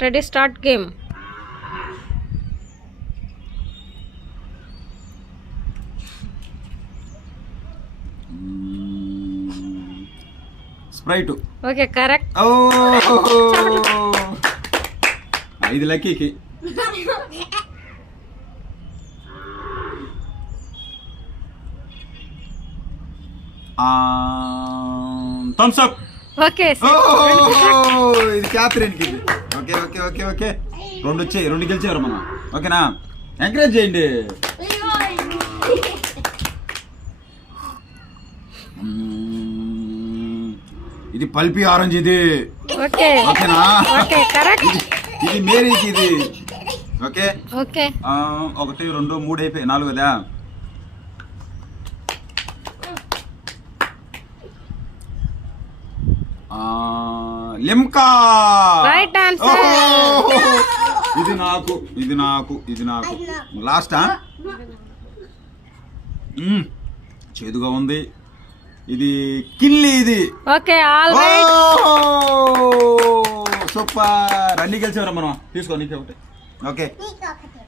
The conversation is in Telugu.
Ready, start game. Sprite. Okay, correct. Oh! This lucky. Thumbs up. Okay. Oh! This Catherine. Okay. Round gelicharu mana. Okay na. Encourage cheyandi. ఇది పల్పి ఆరెంజ్ ఇది. ఓకే ఓకేనా? Okay correct. ఇది మేరీస్ ఇది. ఓకే ఓకే 1 2 3 అయిపోయి 4దా. లిమ్కా. Right answer. ఇది నాకు లాస్టా. చేదుగా ఉంది. ఇది కిల్లి ఇది. Okay all right. సూపర్. అన్ని గెలిచారా మనం. తీసుకో నీకే ఒకటి. ఓకే